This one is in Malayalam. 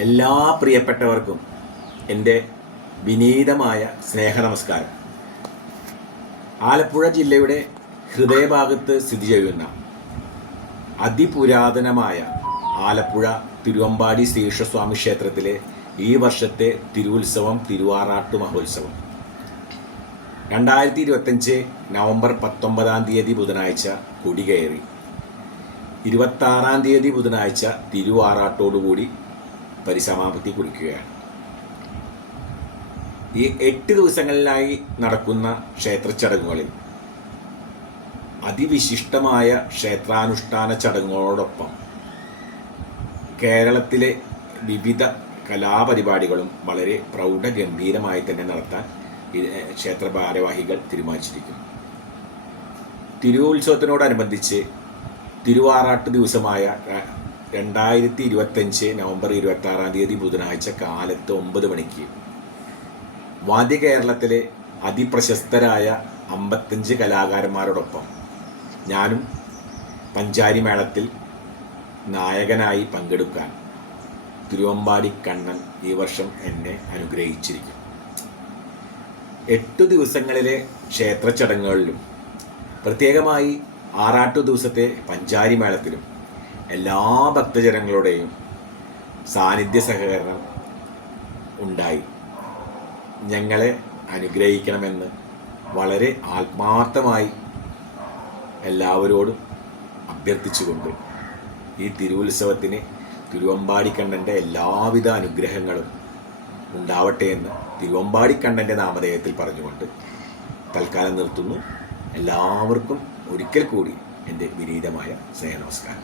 എല്ലാ പ്രിയപ്പെട്ടവർക്കും എൻ്റെ വിനീതമായ സ്നേഹനമസ്കാരം. ആലപ്പുഴ ജില്ലയുടെ ഹൃദയഭാഗത്ത് സ്ഥിതി ചെയ്യുന്ന അതിപുരാതനമായ ആലപ്പുഴ തിരുവമ്പാടി ശ്രീകൃഷ്ണസ്വാമി ക്ഷേത്രത്തിലെ ഈ വർഷത്തെ തിരുവുത്സവം തിരുവാറാട്ട് മഹോത്സവം 2025 നവംബർ 19 ബുധനാഴ്ച കൊടികയറി 26 ബുധനാഴ്ച തിരുവാറാട്ടോടുകൂടി പരിസമാപ്തി കുറിക്കുകയാണ്. ഈ 8 ദിവസങ്ങളിലായി നടക്കുന്ന ക്ഷേത്രച്ചടങ്ങുകളിൽ അതിവിശിഷ്ടമായ ക്ഷേത്രാനുഷ്ഠാന ചടങ്ങുകളോടൊപ്പം കേരളത്തിലെ വിവിധ കലാപരിപാടികളും വളരെ പ്രൗഢഗംഭീരമായി തന്നെ നടത്താൻ ക്ഷേത്ര ഭാരവാഹികൾ തീരുമാനിച്ചിരിക്കുന്നു. തിരുവുത്സവത്തിനോടനുബന്ധിച്ച് തിരുവാറാട്ട് ദിവസമായ 2025 നവംബർ 26 ബുധനാഴ്ച കാലത്ത് 9 മണിക്ക് വാദ്യ കേരളത്തിലെ അതിപ്രശസ്തരായ 55 കലാകാരന്മാരോടൊപ്പം ഞാനും പഞ്ചാരി മേളത്തിൽ നായകനായി പങ്കെടുക്കാൻ തിരുവമ്പാടി കണ്ണൻ ഈ വർഷം എന്നെ അനുഗ്രഹിച്ചിരിക്കും. 8 ദിവസങ്ങളിലെ ക്ഷേത്ര ചടങ്ങുകളിലും പ്രത്യേകമായി ആറാട്ടു ദിവസത്തെ പഞ്ചാരി മേളത്തിലും എല്ലാ ഭക്തജനങ്ങളുടെയും സാന്നിധ്യ സഹകരണം ഉണ്ടായി ഞങ്ങളെ അനുഗ്രഹിക്കണമെന്ന് വളരെ ആത്മാർത്ഥമായി എല്ലാവരോടും അഭ്യർത്ഥിച്ചുകൊണ്ട് ഈ തിരുവുത്സവത്തിന് തിരുവമ്പാടിക്കണ്ണൻ്റെ എല്ലാവിധ അനുഗ്രഹങ്ങളും ഉണ്ടാവട്ടെ എന്ന് തിരുവമ്പാടിക്കണ്ണൻ്റെ നാമധേയത്തിൽ പറഞ്ഞുകൊണ്ട് തൽക്കാലം നിർത്തുന്നു. എല്ലാവർക്കും ഒരിക്കൽ കൂടി എൻ്റെ വിനീതമായ സ്നേഹനമസ്കാരം.